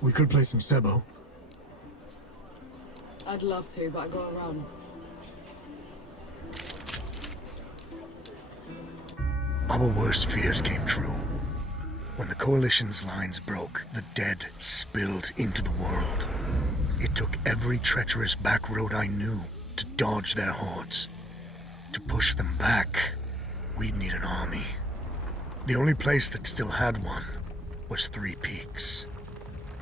We could play some Sebo. I'd love to, but I gotta run. Our worst fears came true. When the Coalition's lines broke, the dead spilled into the world. It took every treacherous back road I knew to dodge their hordes. To push them back, we'd need an army. The only place that still had one was Three Peaks.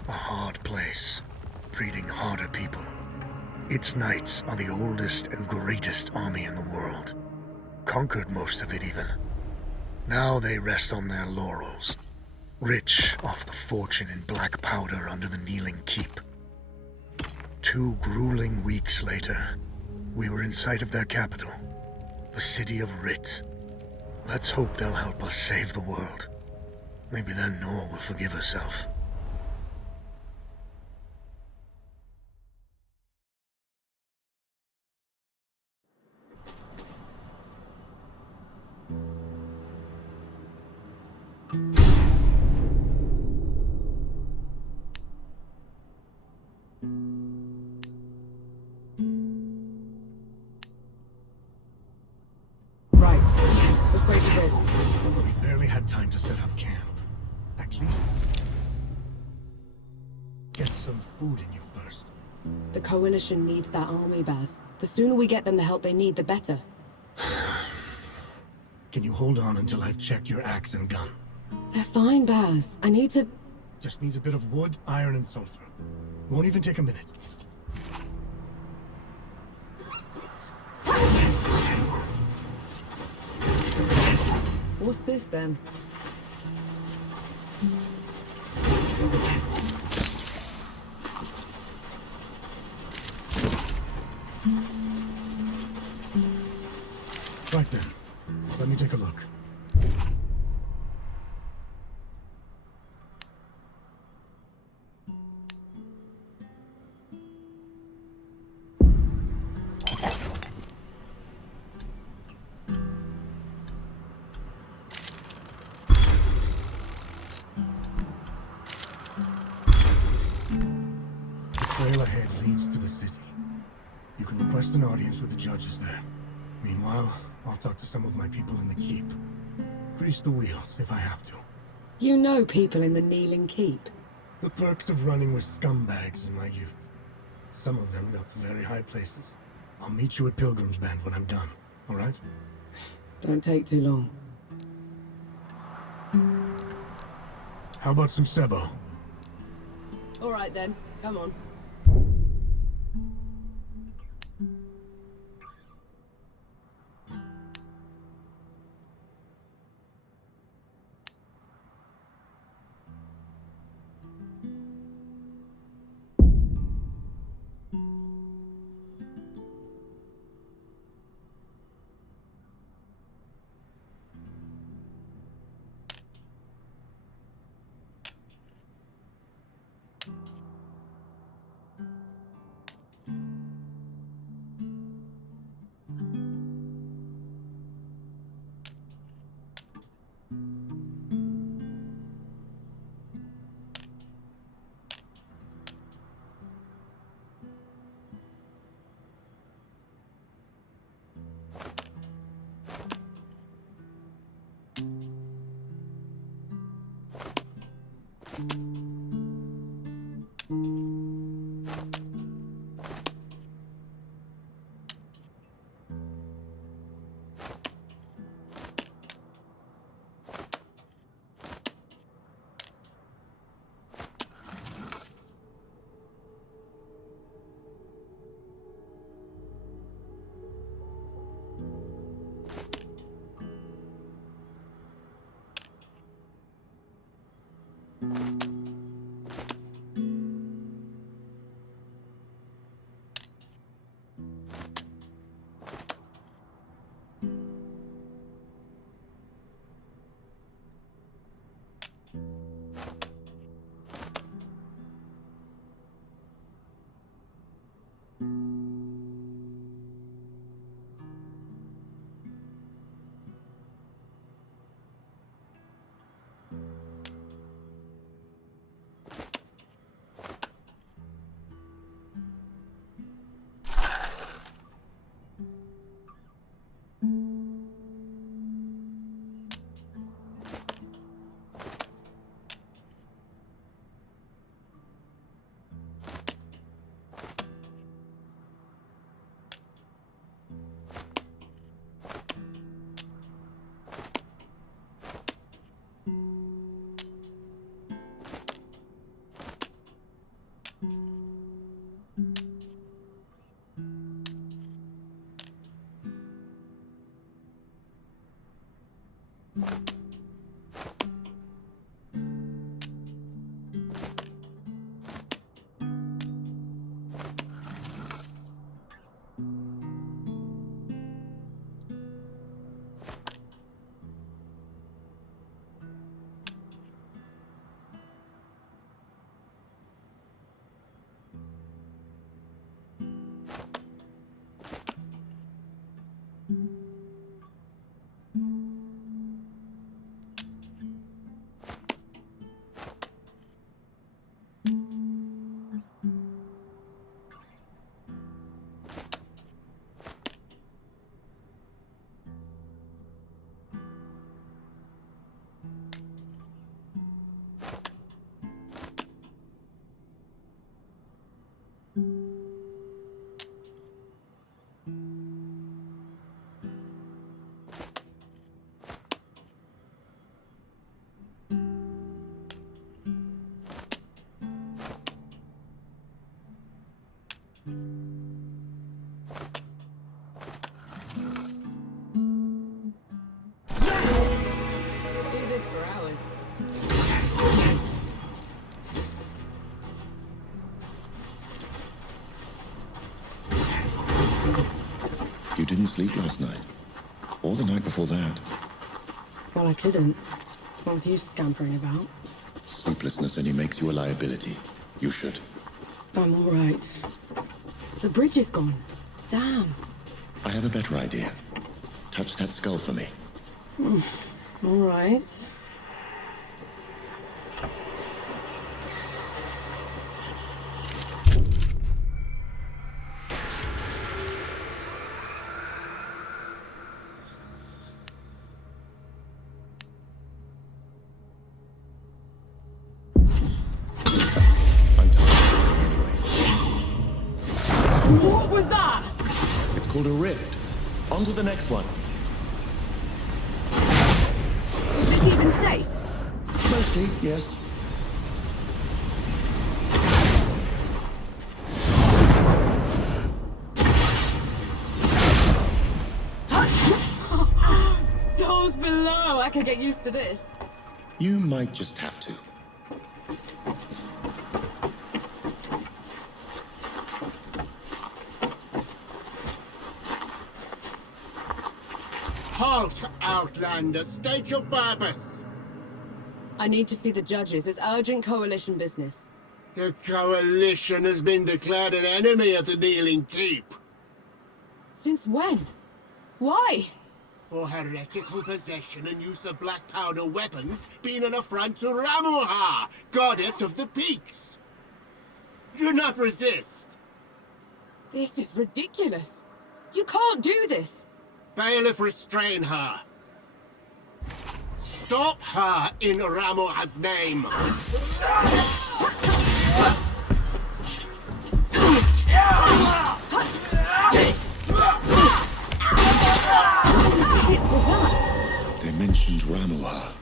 A hard place, breeding harder people. Its knights are the oldest and greatest army in the world. Conquered most of it even. Now they rest on their laurels, rich off the fortune in black powder under the Kneeling Keep. 2 grueling weeks later, we were in sight of their capital, the city of Rit. Let's hope they'll help us save the world. Maybe then Nor will forgive herself. Right. Let's break the bridge. We barely had time to set up camp. At least get some food in you first. The Coalition needs that army, Baz. The sooner we get them the help they need, the better. Can you hold on until I've checked your axe and gun? They're fine, Baz. I need to... Just needs a bit of wood, iron, and sulfur. Won't even take a minute. What's this, then? Right then. Let me take a look. The trail ahead leads to the city. You can request an audience with the judges there. Meanwhile, I'll talk to some of my people in the keep. Grease the wheels if I have to. You know people in the Kneeling Keep. The perks of running with scumbags in my youth. Some of them got to very high places. I'll meet you at Pilgrim's Bend when I'm done, all right? Don't take too long. How about some Sebo? All right, then. Come on. didn't sleep last night. Or the night before that. Well, I couldn't. One of you scampering about. Sleeplessness only makes you a liability. You should. I'm all right. The bridge is gone. Damn. I have a better idea. Touch that skull for me. All right. I'm tired of it anyway. What was that? It's called a rift. On to the next one. Is this even safe? Mostly, yes. Souls below. I could get used to this. You might just have to. Halt, Outlander! State your purpose! I need to see the judges. It's urgent coalition business. The Coalition has been declared an enemy of the Kneeling Keep Since when? Why? for heretical possession and use of black powder weapons being an affront to Ramuha, goddess of the peaks. Do not resist. This is ridiculous. You can't do this. Bailiff, restrain her. Stop her in Ramuha's name. They mentioned Ramuha.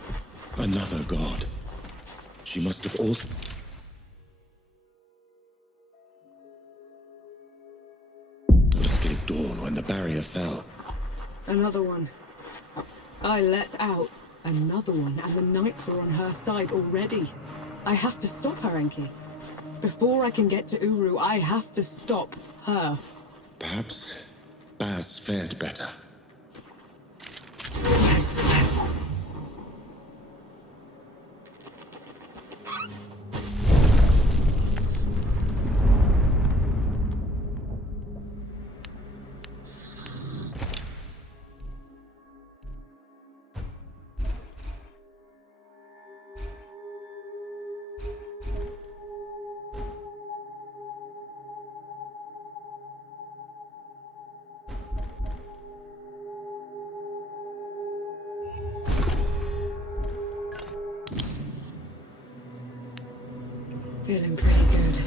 Another god. She must have also... escaped Dawn when the barrier fell. Another one. I let out another one, and the Knights are on her side already. I have to stop her, Enki. Before I can get to Uru, I have to stop her. Perhaps Baz fared better. Feeling pretty good.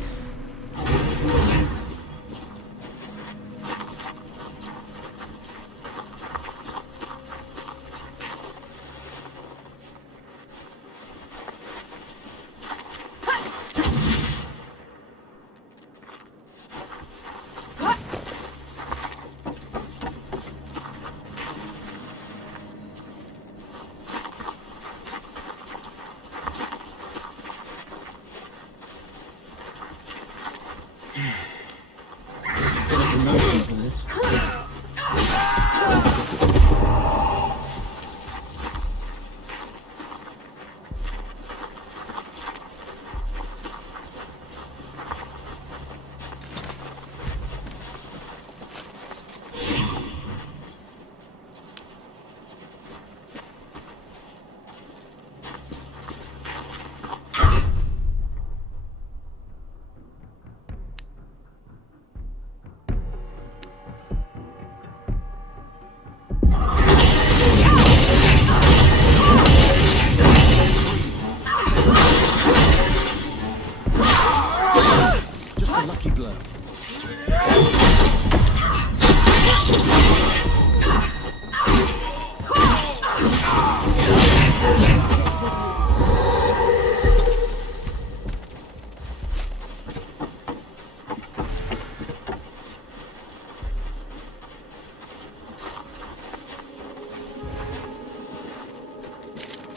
Just a lucky blow.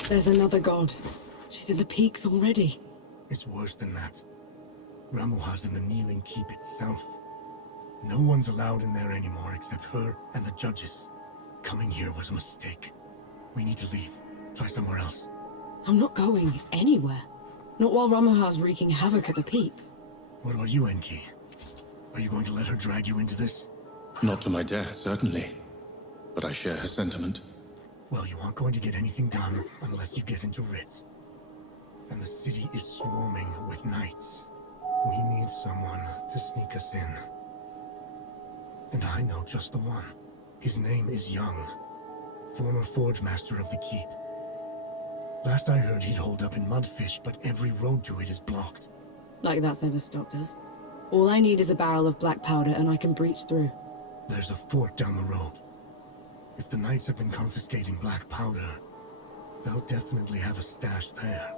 There's another god. She's in the peaks already. It's worse than that. Ramuha's in the Kneeling Keep itself. No one's allowed in there anymore except her and the judges. Coming here was a mistake. We need to leave. Try somewhere else. I'm not going anywhere. Not while Ramuha's wreaking havoc at the peaks. What about you, Enki? Are you going to let her drag you into this? Not to my death, certainly. But I share her sentiment. Well, you aren't going to get anything done unless you get into Rit. And the city is swarming with knights. We need someone to sneak us in. And I know just the one. His name is Young, former forge master of the keep. Last I heard, he'd hold up in Mudfish, but every road to it is blocked. Like that's ever stopped us. All I need is a barrel of black powder and I can breach through. There's a fort down the road. If the knights have been confiscating black powder, they'll definitely have a stash there.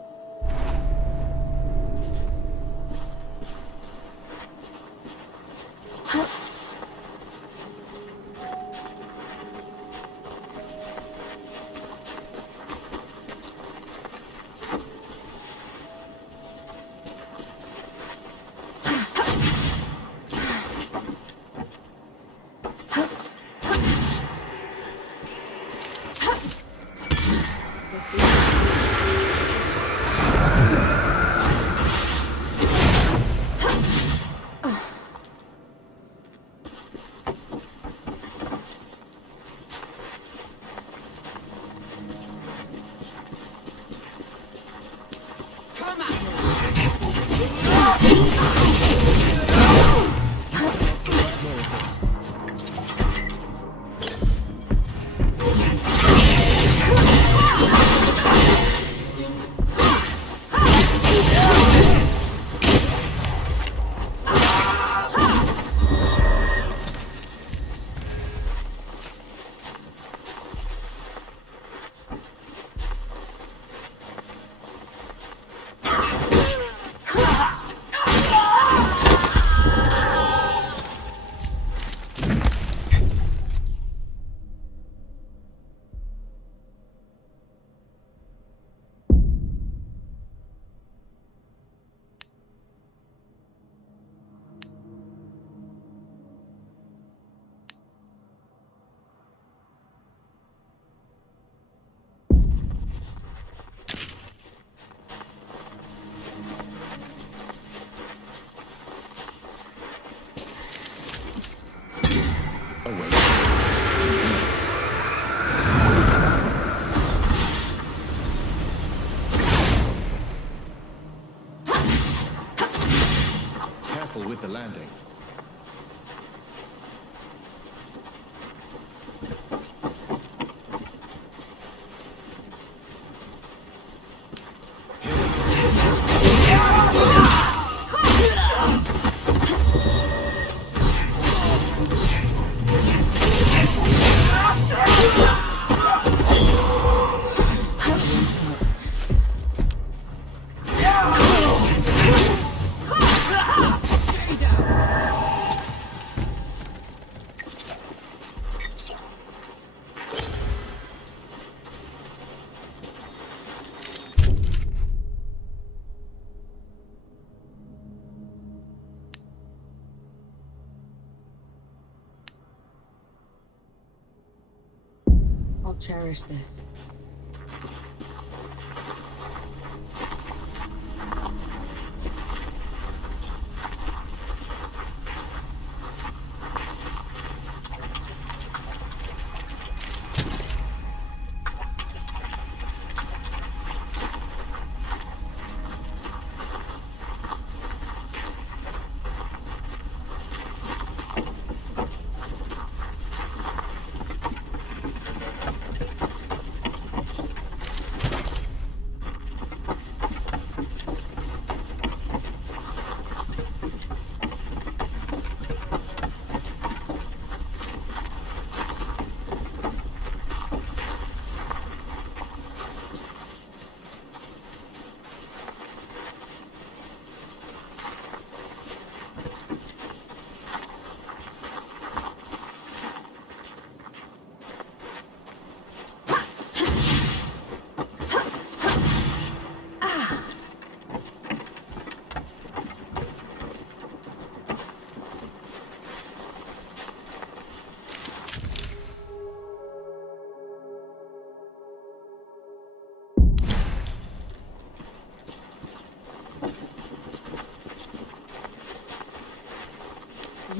Careful with the landing. I'll cherish this.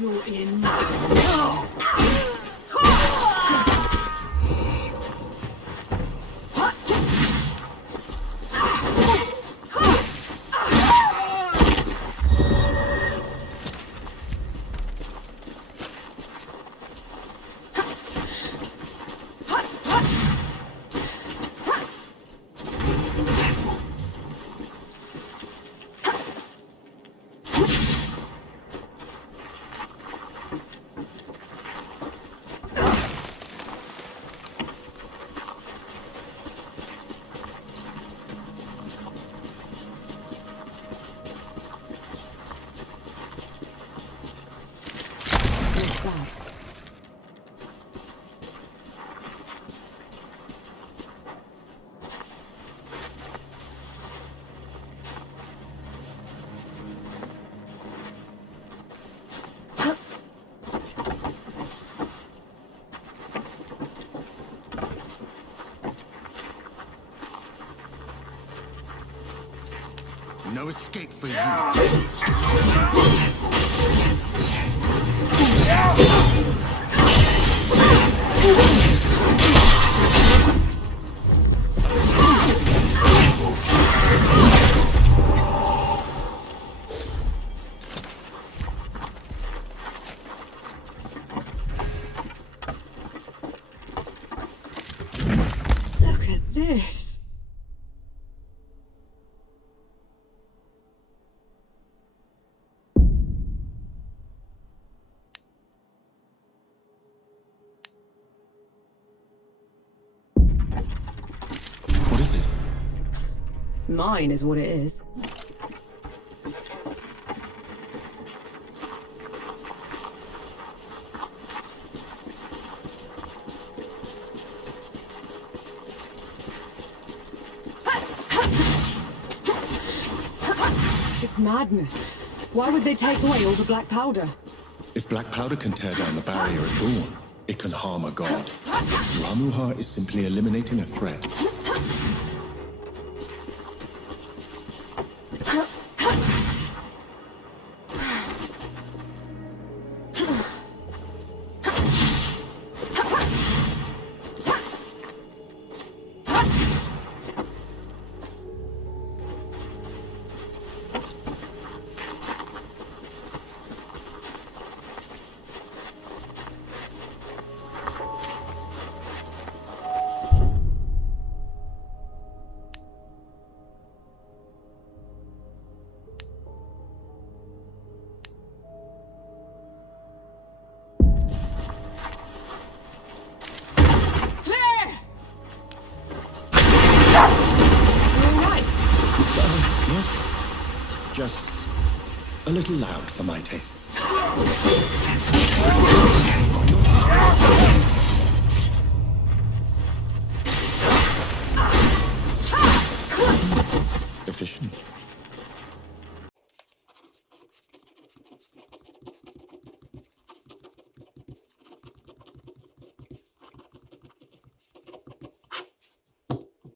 You're in. No escape for you. Look at this. What is it? It's mine, is what it is. It's madness. Why would they take away all the black powder? If black powder can tear down the barrier at dawn, it can harm a god. Ramuha is simply eliminating a threat. Yes, just a little loud for my tastes. Efficient.